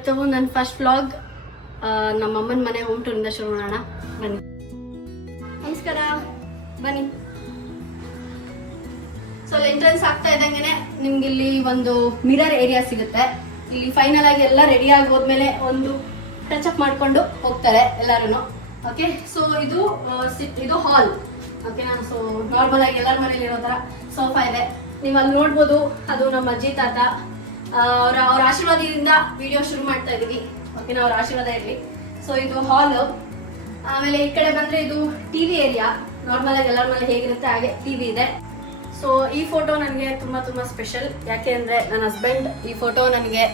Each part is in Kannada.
ಇವತ್ತು ನನ್ನ ಫಸ್ಟ್ ವ್ಲಾಗ್ ನಮ್ಮ ಅಮ್ಮನ ಮನೆ ಹೋಮ್ ಟೂರಿಂದ ಶುರು ಮಾಡೋಣ. ಬನ್ನಿ. ನಮಸ್ಕಾರ, ಬನ್ನಿ. ಸೊ ಎಂಟ್ರೆನ್ಸ್ ಆಗ್ತಾ ಇದ್ದಂಗೆ ನಿಮ್ಗೆ ಇಲ್ಲಿ ಒಂದು ಮಿರರ್ ಏರಿಯಾ ಸಿಗುತ್ತೆ. ಇಲ್ಲಿ ಫೈನಲ್ ಆಗಿ ಎಲ್ಲ ರೆಡಿ ಆಗಿ ಹೋದ್ಮೇಲೆ ಒಂದು ಟಚ್ ಅಪ್ ಮಾಡ್ಕೊಂಡು ಹೋಗ್ತಾರೆ ಎಲ್ಲರೂ. ಓಕೆ, ಸೊ ಇದು ಹಾಲ್. ಓಕೆನಾ? ಸೊ ನಾರ್ಮಲ್ ಆಗಿ ಎಲ್ಲರ ಮನೇಲಿ ಇರೋ ತರ ಸೋಫಾ ಇದೆ. ನೀವು ಅಲ್ಲಿ ನೋಡ್ಬೋದು, ಅದು ನಮ್ಮ ಅಜ್ಜಿ ತಾತ ಅವ್ರ ಆಶೀರ್ವಾದದಿಂದ ವಿಡಿಯೋ ಶುರು ಮಾಡ್ತಾ ಇದೀವಿ. ಓಕೆನಾ? ಅವ್ರ ಆಶೀರ್ವಾದ ಇರಲಿ. ಸೊ ಇದು ಹಾಲ್. ಆಮೇಲೆ ಈ ಕಡೆ ಬಂದ್ರೆ ಇದು ಟಿವಿ ಏರಿಯಾ. ನಾರ್ಮಲ್ ಆಗಿ ಎಲ್ಲರ ಮನೆ ಹೇಗಿರುತ್ತೆ ಹಾಗೆ ಟಿವಿ ಇದೆ. ಸೊ ಈ ಫೋಟೋ ನನಗೆ ತುಂಬಾ ತುಂಬಾ ಸ್ಪೆಷಲ್. ಯಾಕೆ ಅಂದ್ರೆ ನನ್ನ ಹಸ್ಬೆಂಡ್ ಈ ಫೋಟೋ ನನಗೆ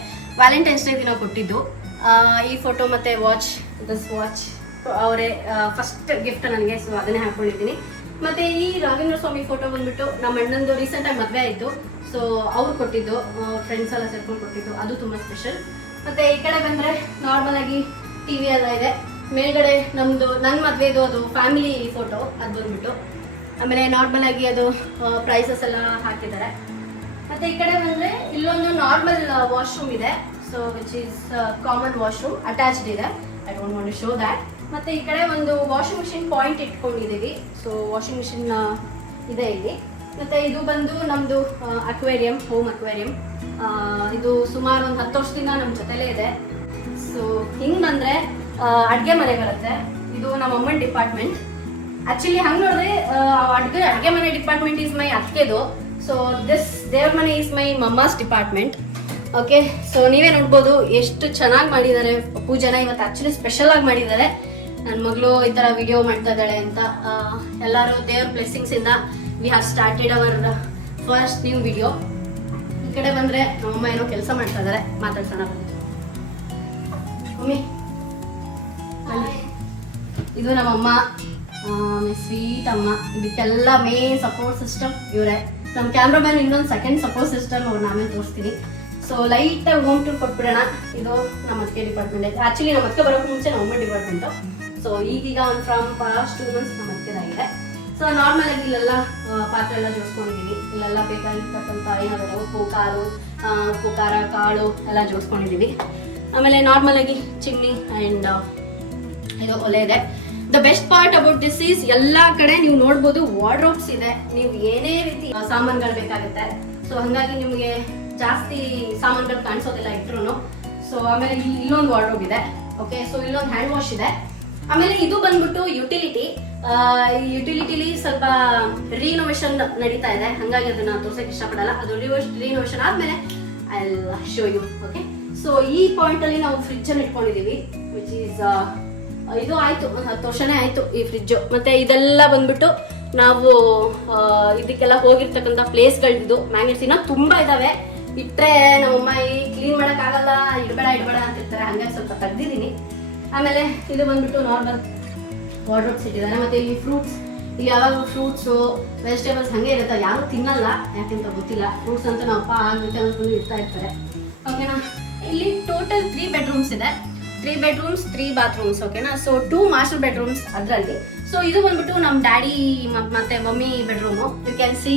ವ್ಯಾಲೆಂಟೈನ್ಸ್ ಡೇ ದಿನ ಕೊಟ್ಟಿದ್ದು. ಈ ಫೋಟೋ ಮತ್ತೆ ವಾಚ್ ಅವರೇ ಫಸ್ಟ್ ಗಿಫ್ಟ್ ನನಗೆ. ಸೊ ಅದನ್ನೇ ಹಾಕೊಂಡಿದ್ದೀನಿ. ಮತ್ತೆ ಈ ರಾಘವೇಂದ್ರ ಸ್ವಾಮಿ ಫೋಟೋ ಬಂದ್ಬಿಟ್ಟು ನಮ್ಮ ಅಣ್ಣಂದು ರೀಸೆಂಟ್ ಆಗಿ ಮದುವೆ ಆಯಿತು. ಸೊ ಅವ್ರು ಕೊಟ್ಟಿದ್ದು, ಫ್ರೆಂಡ್ಸ್ ಎಲ್ಲ ಸೇರ್ಕೊಂಡು ಕೊಟ್ಟಿದ್ದು, ಅದು ತುಂಬಾ ಸ್ಪೆಷಲ್. ಮತ್ತೆ ಈ ಕಡೆ ಬಂದ್ರೆ ನಾರ್ಮಲ್ ಆಗಿ ಟಿವಿ ಎಲ್ಲ ಇದೆ. ಮೇಲ್ಗಡೆ ನನ್ನ ಮದುವೆದು ಅದು ಫ್ಯಾಮಿಲಿ ಫೋಟೋ, ಅದು ಬಂದ್ಬಿಟ್ಟು. ಆಮೇಲೆ ನಾರ್ಮಲ್ ಆಗಿ ಅದು ಪ್ರೈಸಸ್ ಎಲ್ಲ ಹಾಕಿದ್ದಾರೆ. ಮತ್ತೆ ಈ ಕಡೆ ಬಂದ್ರೆ ಇಲ್ಲೊಂದು ನಾರ್ಮಲ್ ವಾಶ್ರೂಮ್ ಇದೆ. So which is common washroom, attached ಇದೆ. I don't want to show that. ಮತ್ತೆ ಈ ಕಡೆ ಒಂದು ವಾಷಿಂಗ್ ಮಿಷಿನ್ ಪಾಯಿಂಟ್ ಇಟ್ಕೊಂಡಿದ್ದೀವಿ. ಸೊ ವಾಷಿಂಗ್ ಮಿಷಿನ್ ಇದೆ ಇಲ್ಲಿ. ಮತ್ತೆ ಇದು ಬಂದು ನಮ್ದು ಅಕ್ವೇರಿಯಂ, ಹೋಮ್ ಅಕ್ವೇರಿಯಂ. ಇದು ಸುಮಾರು ಒಂದು 10 ವರ್ಷದಿಂದ ನಮ್ಮ ಜೊತೆಲೇ ಇದೆ. ಸೊ ಹಿಂಗ್ ಬಂದ್ರೆ ಅಡ್ಗೆ ಮನೆ ಬರುತ್ತೆ. ಇದು ನಮ್ಮ ಅಮ್ಮನ ಡಿಪಾರ್ಟ್ಮೆಂಟ್. ಆಕ್ಚುಲಿ ಹಂಗ್ ನೋಡಿದ್ರೆ ಅಡ್ಗೆ ಮನೆ ಡಿಪಾರ್ಟ್ಮೆಂಟ್ ಈಸ್ ಮೈ ಅತ್ತೆದು. ಸೊ ದಿಸ್ ದೇವ್ರ ಮನೆ is my mamma's department. Okay, so ನೀವೇ ನೋಡ್ಬೋದು ಎಷ್ಟು ಚೆನ್ನಾಗಿ ಮಾಡಿದ್ದಾರೆ ಪೂಜೆನ. ಇವತ್ತು ಆಕ್ಚುಲಿ ಸ್ಪೆಷಲ್ ಆಗಿ ಮಾಡಿದ್ದಾರೆ. ನನ್ನ ಮಗಳು ಈ ತರ ವಿಡಿಯೋ ಮಾಡ್ತಾ ಇದ್ದಾಳೆ ಅಂತ. ಎಲ್ಲರೂ ದೇವ್ರ ಬ್ಲೆಸ್ಸಿಂಗ್ಸ್ ಇಂದ we have started our first new video. ಈ ಕಡೆ ಬಂದ್ರೆ ನಮ್ಮಮ್ಮ ಏನೋ ಕೆಲಸ ಮಾಡ್ತಾ ಇದ್ದಾರೆ, ಮಾತಾಡ್ಸೋಣ ಬನ್ನಿ. ಮಮ್ಮಿ, ಇದು ನಮ್ಮಮ್ಮ, ಸ್ವೀಟ್ ಅಮ್ಮ. ಇದಕ್ಕೆಲ್ಲ ಮೇನ್ ಸಪೋರ್ಟ್ ಸಿಸ್ಟಮ್ ಇವರೇ. ನಮ್ಮ ಕ್ಯಾಮ್ರಾಮನ್ ಇನ್ನೊಂದು ಸೆಕೆಂಡ್ ಸಪೋರ್ಟ್ ಸಿಸ್ಟಮ್, ಅವ್ರು ಆಮೇಲೆ ತೋರಿಸ್ತೀನಿ. ಸೊ ಲೈಟ್ ಆಗಿ ಹೋಮ್ ಟೂರ್ ಕೊಟ್ಬಿಡೋಣ. ಇದು ನಮ್ಮ ಅತ್ತಿಗೆ ಡಿಪಾರ್ಟ್ಮೆಂಟ್. ಆಕ್ಚುಲಿ ನಮ್ಮ ಅತ್ತಿಗೆ ಬರೋಕೆ ಮುಂಚೆ ನಮ್ಮ ಅಮ್ಮ ಡಿಪಾರ್ಟ್ಮೆಂಟ್. ಸೊ ಈಗೀಗ ಒಂದು ಫ್ರಮ್ ಪಾಸ್ಟ್ 2 months ನಮ್ಮ ಅತ್ತಿಗೆದಾಗಿದೆ. ಸೊ ನಾರ್ಮಲ್ ಆಗಿ ಇಲ್ಲೆಲ್ಲ ಪಾತ್ರೆ ಎಲ್ಲ ಜೋಡಿಸ್ಕೊಂಡಿದ್ದೀವಿ. ಇಲ್ಲೆಲ್ಲ ಬೇಕಾಗಿರ್ತಕ್ಕಂಥ ಏನಾದರೂ ಉಪ್ಪು ಖಾರ ಕಾಳು ಎಲ್ಲ ಜೋಡಿಸ್ಕೊಂಡಿದ್ದೀವಿ. ಆಮೇಲೆ ನಾರ್ಮಲ್ ಆಗಿ ಚಿಮ್ನಿ ಅಂಡ್ ಇದು ಒಲೆ ಇದೆ. The best part about this is ಎಲ್ಲಾ ಕಡೆ ನೀವು ನೋಡ್ಬೋದು ವಾರ್ಡ್ರೋಬ್ಸ್ ಇದೆ. ನೀವು ಏನೇ ರೀತಿ ಸಾಮಾನುಗಳು ಬೇಕಾಗುತ್ತೆ. ಸೊ ಹಂಗಾಗಿ ನಿಮಗೆ ಜಾಸ್ತಿ ಸಾಮಾನುಗಳು ಕಾಣಿಸೋದಿಲ್ಲ ಇಟ್ರು. ಸೊ ಆಮೇಲೆ ಇಲ್ಲೊಂದು ವಾರ್ಡ್ರೋಬ್ ಇದೆ. ಓಕೆ, ಸೊ ಇಲ್ಲೊಂದು ಹ್ಯಾಂಡ್ ವಾಶ್ ಇದೆ. ಆಮೇಲೆ ಇದು ಬಂದ್ಬಿಟ್ಟು ಯುಟಿಲಿಟಿಲಿ ಸ್ವಲ್ಪ ರಿನೋವೇಷನ್ ನಡೀತಾ ಇದೆ. ಹಂಗಾಗಿ ಅದನ್ನ ತೋರ್ಸಕ್ಕೆ ಇಷ್ಟಪಡಲ್ಲ. ಅದು ರಿನೋವೇಷನ್ ಆದ್ಮೇಲೆ I will show you. Okay, so ಈ ಪಾಯಿಂಟ್ ಅಲ್ಲಿ ನಾವು ಫ್ರಿಡ್ಜ್ ಅನ್ನು ಇಟ್ಕೊಂಡಿದೀವಿ. ವಿಚ್ ಈಸ್ ಇದು ಆಯ್ತು 10 ವರ್ಷನೇ ಆಯ್ತು ಈ ಫ್ರಿಡ್ಜ್. ಮತ್ತೆ ಇದೆಲ್ಲ ಬಂದ್ಬಿಟ್ಟು ನಾವು ಇದಕ್ಕೆಲ್ಲ ಹೋಗಿರ್ತಕ್ಕಂಥ ಪ್ಲೇಸ್ಗಳಿದ್ದು ಮ್ಯಾಗ್ನೆಟ್ಸ್ ಇನ್ನ ತುಂಬಾ ಇದಾವೆ. ಇಟ್ರೆ ನಮ್ಮಮ್ಮ ಕ್ಲೀನ್ ಮಾಡಕ್ ಆಗಲ್ಲ, ಇಡಬೇಡ ಅಂತಿರ್ತಾರೆ. ಹಂಗಾಗಿ ಸ್ವಲ್ಪ ತೆಗ್ದಿದ್ದೀನಿ. ಆಮೇಲೆ ಇದು ಬಂದ್ಬಿಟ್ಟು ನಾರ್ಮಲ್ ವಾರ್ಡ್ರೋಬ್ಸ್ ಇಟ್ಟಿದ್ದಾರೆ. ಮತ್ತೆ ಇಲ್ಲಿ ಫ್ರೂಟ್ಸ್, ಇಲ್ಲಿ ಯಾವಾಗ ಫ್ರೂಟ್ಸು ವೆಜಿಟೇಬಲ್ಸ್ ಹಂಗೆ ಇರುತ್ತೆ. ಯಾರು ತಿನ್ನಲ್ಲ, ಯಾಕೆಂತ ಗೊತ್ತಿಲ್ಲ. ಫ್ರೂಟ್ಸ್ ಅಂತ ನಮ್ಮ ಅಪ್ಪ ಆಗುತ್ತೆ ಅಂದ್ಕೊಂಡು ಇರ್ತಾ ಇರ್ತಾರೆ. ಓಕೆನಾ? ಇಲ್ಲಿ ಟೋಟಲ್ 3 bedrooms ಇದೆ. 3 bedrooms 3 bathrooms. ಓಕೆನಾ? ಸೊ 2 master bedrooms ಅದರಲ್ಲಿ. ಸೊ ಇದು ಬಂದ್ಬಿಟ್ಟು ನಮ್ಮ ಡ್ಯಾಡಿ ಮತ್ತೆ mummy bedroom. You can see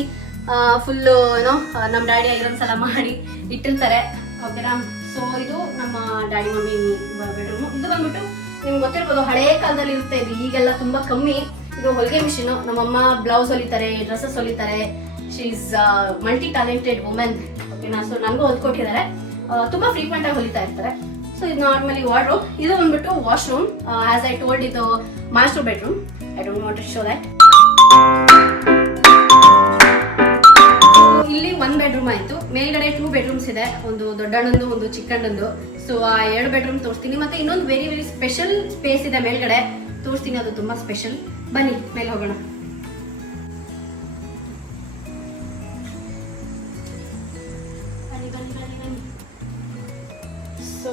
full ಏನೋ ನಮ್ಮ ಡ್ಯಾಡಿ ಐರನ್ಸ್ ಎಲ್ಲ ಮಾಡಿ ಇಟ್ಟಿರ್ತಾರೆ. ಓಕೆನಾ? ಸೊ ಇದು ನಮ್ಮ ಡ್ಯಾಡಿ ಮಮ್ಮಿ ಬೆಡ್ರೂಮು. ಇದು ಬಂದ್ಬಿಟ್ಟು ನಿಮ್ಗೆ ಗೊತ್ತಿರ್ಬೋದು, ಹಳೇ ಕಾಲದಲ್ಲಿ ಇರುತ್ತೆ ಇದು. ಈಗೆಲ್ಲ ತುಂಬಾ ಕಮ್ಮಿ. ಇದು ಹೊಲಿಗೆ ಮಿಷಿನ್. ನಮ್ಮಮ್ಮ ಬ್ಲೌಸ್ ಹೊಲಿತಾರೆ, ಡ್ರೆಸ್ಸಸ್ ಹೊಲಿತಾರೆ. She is multi talented women. ಓಕೆನಾ? ಸೊ ನನಗೂ ಹೊಲ್ಕೊಟ್ಟಿದ್ದಾರೆ. ತುಂಬಾ ಫ್ರೀಕ್ವೆಂಟ್ ಆಗಿ ಹೊಲಿತಾ ಇರ್ತಾರೆ. ಸೊ ಇದು ನಾರ್ಮಲಿ ವಾರ್ಡ್ರೋಬ್. ಇದು ಬಂದ್ಬಿಟ್ಟು ವಾಶ್ರೂಮ್. ಆಸ್ ಐ ಟೋಲ್ಡ್, ಇದು master bedroom. I don't want to show that. ಇಲ್ಲಿ 1 bedroom ಆಯ್ತು. ಮೇಲ್ಗಡೆ 2 bedrooms ಇದೆ. ಒಂದು ದೊಡ್ಡಣ್ಣಂದು, ಒಂದು ಚಿಕ್ಕಣ್ಣಂದು. ಸೊ ಆ 2 bedroom ತೋರಿಸ್ತೀನಿ. ಮತ್ತೆ ಇನ್ನೊಂದು ವೆರಿ ವೆರಿ ಸ್ಪೆಷಲ್ ಸ್ಪೇಸ್ ಇದೆ ಮೇಲ್ಗಡೆ, ತೋರಿಸ್ತೀನಿ. ಅದು ತುಂಬಾ ಸ್ಪೆಷಲ್. ಬನ್ನಿ ಮೇಲೆ ಹೋಗೋಣ. ಸೊ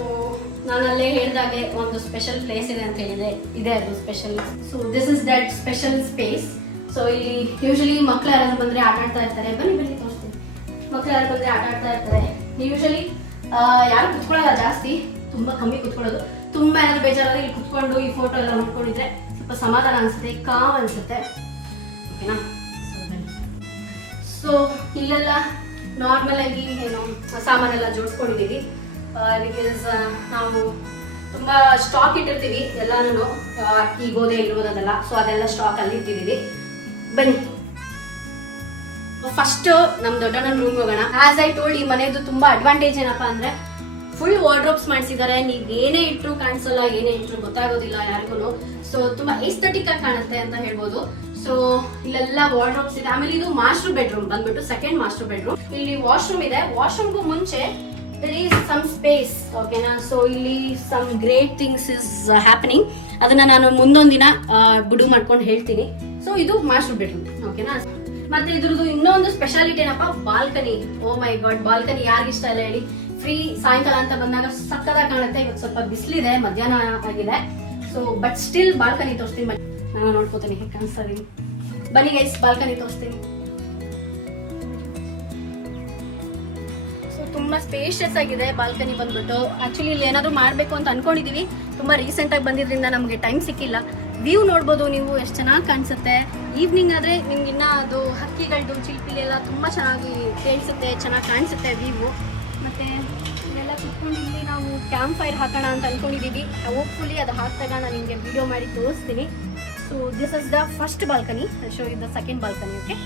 ನಾನಲ್ಲೇ ಹೇಳಿದಾಗೆ ಒಂದು ಸ್ಪೆಷಲ್ ಪ್ಲೇಸ್ ಇದೆ ಅಂತ ಹೇಳಿದೆ. ಇದೆ ಅದು special. So this is that special space. So ಇಲ್ಲಿ ಯೂಶಲಿ ಮಕ್ಳು ಯಾರಾದ್ರೂ ಬಂದ್ರೆ ಆಟ ಆಡ್ತಾ ಇರ್ತಾರೆ. ಬನ್ನಿ ತೋರಿಸ್ತೀನಿ. ಮಕ್ಳು ಯಾರು ಬಂದ್ರೆ ಆಟ ಆಡ್ತಾ ಇರ್ತಾರೆ. ಯೂಶಲಿ ಯಾರು ಕುತ್ಕೊಳ್ಳಲ್ಲ, ಜಾಸ್ತಿ ತುಂಬಾ ಕಮ್ಮಿ ಕುತ್ಕೊಳ್ಳೋದು. ತುಂಬಾ ಏನಾದ್ರು ಬೇಜಾರಾದ್ರೆ ಇಲ್ಲಿ ಕುತ್ಕೊಂಡು ಈ ಫೋಟೋ ಎಲ್ಲ ನೋಡ್ಕೊಂಡಿದ್ರೆ ಸ್ವಲ್ಪ ಸಮಾಧಾನ ಅನ್ಸುತ್ತೆ, ಕಾಮ್ ಅನ್ಸುತ್ತೆ. ಓಕೆನಾ? ಸೊ ಇಲ್ಲೆಲ್ಲ ನಾರ್ಮಲ್ ಆಗಿ ಏನು ಸಾಮಾನೆಲ್ಲ ಜೋಡಿಸ್ಕೊಂಡಿದೀವಿ. ಬಿಕಾಸ್ ನಾವು ತುಂಬ ಸ್ಟಾಕ್ ಇಟ್ಟಿರ್ತೀವಿ ಎಲ್ಲಾನು, ಅಕ್ಕಿ ಗೋಧಿ ಇರ್ಬೋದಲ್ಲ, ಸೊ ಅದೆಲ್ಲ ಸ್ಟಾಕ್ ಅಲ್ಲಿ ಇಟ್ಟಿದ್ದೀವಿ. ಬನ್ನಿ ಫಸ್ಟ್ ನಮ್ ದೊಡ್ಡಣ್ಣನ ರೂಮ್ ಹೋಗೋಣ. ಆಸ್ ಐ ಟೋಲ್ಡ್, ಈ ಮನೆದು ತುಂಬಾ ಅಡ್ವಾಂಟೇಜ್ ಏನಪ್ಪಾ ಅಂದ್ರೆ ಫುಲ್ ವಾರ್ಡ್ರೋಬ್ಸ್ ಮಾಡಿಸಿದ್ದಾರೆ. ನೀವ್ ಏನೇ ಇಟ್ರು ಕಾಣಿಸಲ್ಲ, ಏನೇ ಇಟ್ರು ಗೊತ್ತಾಗೋದಿಲ್ಲ ಯಾರಿಗೂ. ಸೊ ತುಂಬಾ ಎಸ್ಥೆಟಿಕ್ ಆಗಿ ಕಾಣುತ್ತೆ ಅಂತ ಹೇಳ್ಬೋದು. ಸೊ ಇಲ್ಲೆಲ್ಲ ವಾರ್ಡ್ರೋಬ್ಸ್ ಇದೆ. ಆಮೇಲೆ ಇದು ಮಾಸ್ಟರ್ ಬೆಡ್ರೂಮ್ ಬಂದ್ಬಿಟ್ಟು ಸೆಕೆಂಡ್ ಮಾಸ್ಟರ್ ಬೆಡ್ರೂಮ್. ಇಲ್ಲಿ ವಾಶ್ರೂಮ್ ಇದೆ. ವಾಶ್ರೂಮ್ಗೂ ಮುಂಚೆ there is some space, ಓಕೆನಾ. ಸೊ ಇಲ್ಲಿ some great things is happening. ಅದನ್ನ ನಾನು ಮುಂದೊಂದ್ ದಿನ ಬಿಡು ಮಾಡ್ಕೊಂಡು ಹೇಳ್ತೀನಿ. ಸೊ ಇದು ಮಾಸ್ಟರ್ ಬೆಡ್ರೂಮ್, ಓಕೆನಾ. ಮತ್ತೆ ಇದ್ರದ್ದು ಇನ್ನೊಂದು ಸ್ಪೆಷಾಲಿಟಿ ಏನಪ್ಪಾ, ಬಾಲ್ಕನಿ. ಓ ಮೈ ಗಾಡ್, ಬಾಲ್ಕನಿ ಯಾರಿಗಿಷ್ಟ ಇಲ್ಲ ಹೇಳಿ. ಫ್ರೀ ಸಾಯಂಕಾಲ ಅಂತ ಬಂದಾಗ ಸಕ್ಕದಾಗಿ ಕಾಣುತ್ತೆ. ಇವತ್ತು ಸ್ವಲ್ಪ ಬಿಸಿಲಿದೆ, ಮಧ್ಯಾಹ್ನ ಆಗಿದೆ. ಸೊ ಬಟ್ ಸ್ಟಿಲ್ ಬಾಲ್ಕನಿ ತೋರಿಸ್ತೀನಿ, ನಾನು ನೋಡ್ಕೋತೀನಿ ಹೇಗೆ ಕಾಣಿಸ್ತಾ. ಬನ್ನಿ ಗೈಸ್, ಬಾಲ್ಕನಿ ತೋರಿಸ್ತೀನಿ. ತುಂಬಾ ಸ್ಪೇಷಿಯಸ್ ಆಗಿದೆ ಬಾಲ್ಕನಿ ಬಂದ್ಬಿಟ್ಟು. ಆಕ್ಚುಲಿ ಇಲ್ಲಿ ಏನಾದ್ರು ಮಾಡ್ಬೇಕು ಅಂತ ಅನ್ಕೊಂಡಿದೀವಿ, ತುಂಬಾ ರೀಸೆಂಟ್ ಆಗಿ ಬಂದಿದ್ರಿಂದ ನಮ್ಗೆ ಟೈಮ್ ಸಿಕ್ಕಿಲ್ಲ. ವ್ಯೂ ನೋಡ್ಬೋದು ನೀವು, ಎಷ್ಟು ಚೆನ್ನಾಗಿ ಕಾಣಿಸುತ್ತೆ. ಈವ್ನಿಂಗ್ ಆದ್ರೆ ನಿಮ್ಗೆ ಇನ್ನ ಅದು ಹಕ್ಕಿಗಳದ್ದು ಚಿಲ್ಪಿಲಿ ಎಲ್ಲ ತುಂಬಾ ಚೆನ್ನಾಗಿ ಕೇಳಿಸುತ್ತೆ, ಚೆನ್ನಾಗಿ ಕಾಣಿಸುತ್ತೆ ವ್ಯೂ. ಮತ್ತೆ ಇಲ್ಲೆಲ್ಲ ಕುತ್ಕೊಂಡು ಇಲ್ಲಿ ನಾವು ಕ್ಯಾಂಪ್ ಫೈರ್ ಹಾಕೋಣ ಅಂತ ಅನ್ಕೊಂಡಿದೀವಿ. ಹೋಪ್ಫುಲಿ ಅದು ಹಾಕ್ದಾಗ ನಾನು ನಿಮಗೆ ವಿಡಿಯೋ ಮಾಡಿ ತೋರಿಸ್ತೀನಿ. So this is the first balcony. Show is the second balcony. Okay,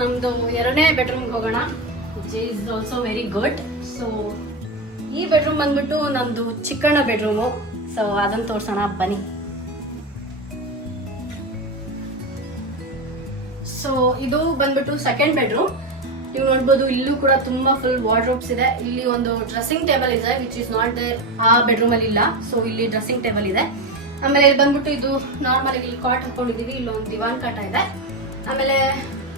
ನಮ್ದು ಎರಡನೇ ಬೆಡ್ರೂಮ್ ಹೋಗೋಣ, which is also very good. So ಈ ಬೆಡ್ರೂಮ್ ಬಂದ್ಬಿಟ್ಟು ನಮ್ದು ಚಿಕ್ಕಣ್ಣ ಬೆಡ್ರೂಮು. ಸೊ ಅದನ್ನ ತೋರ್ಸೋಣ ಬನ್ನಿ. ಸೊ ಇದು ಬಂದ್ಬಿಟ್ಟು ಸೆಕೆಂಡ್ ಬೆಡ್ರೂಮ್. ನೀವು ನೋಡ್ಬೋದು, ಇಲ್ಲೂ ಕೂಡ ತುಂಬಾ ಫುಲ್ ವಾರ್ಡ್ರೋಬ್ಸ್ ಇದೆ. ಇಲ್ಲಿ ಒಂದು ಡ್ರೆಸ್ಸಿಂಗ್ ಟೇಬಲ್ ಇದೆ, ವಿಚ್ ಇಸ್ ನಾಟ್ ದೇರ್ ಆ ಬೆಡ್ರೂಮ್ ಅಲ್ಲಿ ಇಲ್ಲ. ಸೊ ಇಲ್ಲಿ ಡ್ರೆಸ್ಸಿಂಗ್ ಟೇಬಲ್ ಇದೆ. ಆಮೇಲೆ ಇಲ್ಲಿ ಬಂದ್ಬಿಟ್ಟು ಇದು ನಾರ್ಮಲ್ ಆಗಿ ಇಲ್ಲಿ ಕಾಟ್ ಹಾಕೊಂಡಿದೀವಿ. ಇಲ್ಲೊಂದು ದಿವಾನ್ ಕಾಟ ಇದೆ. ಆಮೇಲೆ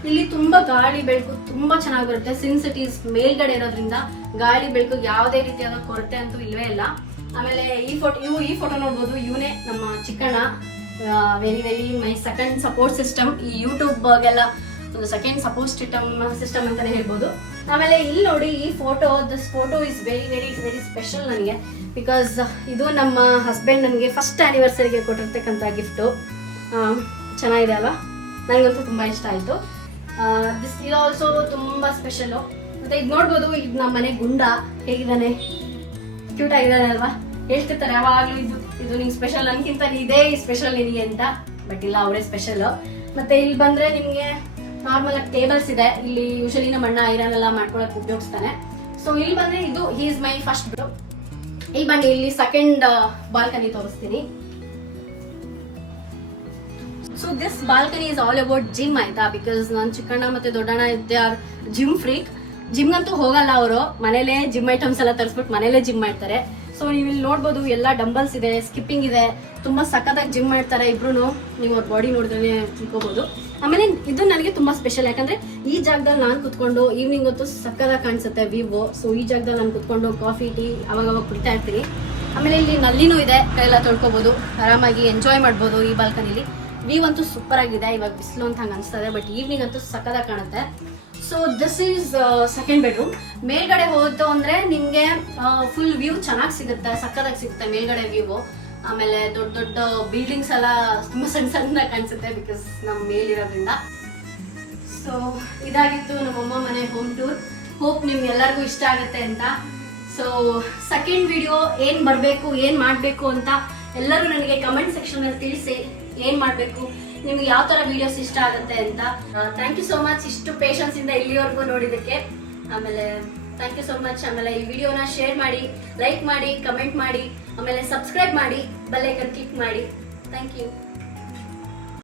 ಇಲ್ಲಿ ತುಂಬಾ ಗಾಳಿ ಬೆಳಕು ತುಂಬಾ ಚೆನ್ನಾಗಿ ಬರುತ್ತೆ. ಸಿನ್ಸ್ ಇಟ್ ಈಸ್ ಮೇಲ್ಗಡೆ ಇರೋದ್ರಿಂದ ಗಾಳಿ ಬೆಳಕು ಯಾವುದೇ ರೀತಿಯಾದ ಕೊರತೆ ಅಂತೂ ಇಲ್ವೇ ಇಲ್ಲ. ಆಮೇಲೆ ಈ ಫೋಟೋ ನೋಡ್ಬೋದು, ಇವನೇ ನಮ್ಮ Chikkanna. Very very my second support system. ಈ ಯೂಟ್ಯೂಬ್ಗೆಲ್ಲ ಒಂದು ಸೆಕೆಂಡ್ ಸಪೋರ್ಟ್ ಸಿಸ್ಟಮ್ ಅಂತಾನೆ ಹೇಳ್ಬೋದು. ಆಮೇಲೆ ಇಲ್ಲಿ ನೋಡಿ, ಈ this photo is very very very special ನನಗೆ. ಬಿಕಾಸ್ ಇದು ನಮ್ಮ ಹಸ್ಬೆಂಡ್ ನನಗೆ ಫಸ್ಟ್ ಆನಿವರ್ಸರಿಗೆ ಕೊಟ್ಟಿರ್ತಕ್ಕಂಥ ಗಿಫ್ಟು. ಚೆನ್ನಾಗಿದೆ ಅಲ್ವಾ, ನನಗಂತೂ ತುಂಬಾ ಇಷ್ಟ ಆಯ್ತು. ದಿಸ್ ಇದು ಆಲ್ಸೋ ತುಂಬಾ ಸ್ಪೆಷಲ್. ಮತ್ತೆ ಇದು ನೋಡ್ಬೋದು, ಇದು ನಮ್ಮ ಮನೆ ಗುಂಡ ಹೇಗಿದ್ದಾನೆ, ಕ್ಯೂಟ್ ಆಗಿದ್ದಾನೆ ಅಲ್ವಾ. ಹೇಳ್ತಿರ್ತಾರೆ ಯಾವಾಗ್ಲೂ ಇದು ನಿಂಗೆ ಸ್ಪೆಷಲ್, ನನ್ಗಿಂತ ಇದೇ ಸ್ಪೆಷಲ್ ನಿನಗೆ ಅಂತ. ಬಟ್ ಇಲ್ಲ, ಅವರೇ ಸ್ಪೆಷಲ್. ಮತ್ತೆ ಇಲ್ಲಿ ಬಂದ್ರೆ ನಿಮ್ಗೆ ನಾರ್ಮಲ್ ಆಗಿ ಟೇಬಲ್ಸ್ ಇದೆ. ಇಲ್ಲಿ ಯೂಶಲಿ ನಮ್ಮ ಅಣ್ಣ ಐರನ್ ಎಲ್ಲ ಮಾಡ್ಕೊಳಕ್ ಉಪಯೋಗಿಸ್ತಾನೆ. ಸೊ ಇಲ್ಲಿ ಬಂದ್ರೆ ಇದು he is my first bed. ಇಲ್ಲಿ ಬನ್ನಿ, ಇಲ್ಲಿ ಸೆಕೆಂಡ್ ಬಾಲ್ಕನಿ ತೋರಿಸ್ತೀನಿ. So this balcony is all about gym, ಆಯ್ತಾ. ಬಿಕಾಸ್ ನಾನು ಚಿಕ್ಕಣ್ಣ ಮತ್ತೆ ದೊಡ್ಡಣ್ಣ ದೇ ಆರ್ ಜಿಮ್ ಫ್ರೀಕ್. ಜಿಮ್ಗಂತೂ ಹೋಗಲ್ಲ ಅವರು, ಮನೇಲೆ ಜಿಮ್ ಐಟಮ್ಸ್ ಎಲ್ಲ ತರಿಸ್ಬಿಟ್ಟು ಮನೇಲೆ ಜಿಮ್ ಮಾಡ್ತಾರೆ. ಸೊ ನೀವು ಇಲ್ಲಿ ನೋಡ್ಬೋದು, ಎಲ್ಲ ಡಂಬಲ್ಸ್ ಇದೆ, ಸ್ಕಿಪ್ಪಿಂಗ್ ಇದೆ, ತುಂಬಾ ಸಖತ್ತಾಗಿ ಜಿಮ್ ಮಾಡ್ತಾರೆ ಇಬ್ರು. ನೀವು ಅವ್ರ ಬಾಡಿ ನೋಡಿದ್ರೆ ತಿಳ್ಕೊಬಹುದು. ಆಮೇಲೆ ಇದು ನನಗೆ ತುಂಬಾ ಸ್ಪೆಷಲ್, ಯಾಕಂದ್ರೆ ಈ ಜಾಗದಲ್ಲಿ ನಾನು ಕುತ್ಕೊಂಡು ಈವ್ನಿಂಗ್ ಹೊತ್ತು ಸಕ್ಕತ್ತಾಗಿ ಕಾಣಿಸುತ್ತೆ ವ್ಯೂ. ಸೊ ಈ ಜಾಗದಲ್ಲಿ ನಾನು ಕುತ್ಕೊಂಡು ಕಾಫಿ ಟೀ ಅವಾಗ ಕುಡಿತಾ ಇರ್ತೀನಿ. ಆಮೇಲೆ ಇಲ್ಲಿ ನಲ್ಲಿನೂ ಇದೆ, ಕೈಯೆಲ್ಲ ತೊಳ್ಕೊಬಹುದು, ಆರಾಮಾಗಿ ಎಂಜಾಯ್ ಮಾಡ್ಬೋದು ಈ ಬಾಲ್ಕನಿಲಿ. ವ್ಯೂ ಅಂತೂ ಸೂಪರ್ ಆಗಿದೆ. ಇವಾಗ ಬಿಸಿಲು ಅಂತ ಹಂಗೆ ಅನಿಸ್ತದೆ, ಬಟ್ ಈವ್ನಿಂಗ್ ಅಂತೂ ಸಕ್ಕತ್ತಾಗಿ ಕಾಣುತ್ತೆ. So this is second bedroom. ಮೇಲ್ಗಡೆ ಹೋಯ್ತು ಅಂದ್ರೆ ನಿಮ್ಗೆ ಫುಲ್ ವ್ಯೂ ಚೆನ್ನಾಗಿ ಸಿಗುತ್ತೆ, ಸಕ್ಕತ್ತಾಗಿ ಸಿಗುತ್ತೆ ಮೇಲ್ಗಡೆ ವ್ಯೂ. ಆಮೇಲೆ ದೊಡ್ಡ ದೊಡ್ಡ ಬಿಲ್ಡಿಂಗ್ಸ್ ಎಲ್ಲ ತುಂಬಾ ಸಣ್ಣ ಸಣ್ಣ ಕಾಣಿಸುತ್ತೆ, ಬಿಕಾಸ್ ನಮ್ಮ ಮೇಲಿರೋದ್ರಿಂದ. ಸೊ ಇದಾಗಿತ್ತು ನಮ್ಮಮ್ಮ ಮನೆ ಹೋಮ್ ಟೂರ್. ಹೋಪ್ ನಿಮ್ಗೆ ಎಲ್ಲರಿಗೂ ಇಷ್ಟ ಆಗುತ್ತೆ ಅಂತ. ಸೊ ಸೆಕೆಂಡ್ ವಿಡಿಯೋ ಏನ್ ಬರಬೇಕು, ಏನ್ ಮಾಡಬೇಕು ಅಂತ ಎಲ್ಲರೂ ನನಗೆ ಕಮೆಂಟ್ ಸೆಕ್ಷನ್ ಅಲ್ಲಿ ತಿಳಿಸಿ. ಏನ್ ಮಾಡ್ಬೇಕು, ನಿಮ್ಗೆ ಯಾವ ತರ ವಿಡಿಯೋಸ್ ಇಷ್ಟ ಆಗುತ್ತೆ ಅಂತ. ಥ್ಯಾಂಕ್ ಯು ಸೋ ಮಚ್ ಇಷ್ಟು ಪೇಷನ್ಸ್ ಇಂದ ಇಲ್ಲಿವರೆಗೂ ನೋಡಿದಕ್ಕೆ. ಆಮೇಲೆ ಥ್ಯಾಂಕ್ ಯು ಸೋ ಮಚ್. ಆಮೇಲೆ ಈ ವಿಡಿಯೋನ ಶೇರ್ ಮಾಡಿ, ಲೈಕ್ ಮಾಡಿ, ಕಮೆಂಟ್ ಮಾಡಿ, ಆಮೇಲೆ ಸಬ್ಸ್ಕ್ರೈಬ್ ಮಾಡಿ, ಬೆಲ್ ಐಕಾನ್ ಕ್ಲಿಕ್ ಮಾಡಿ. Thank you.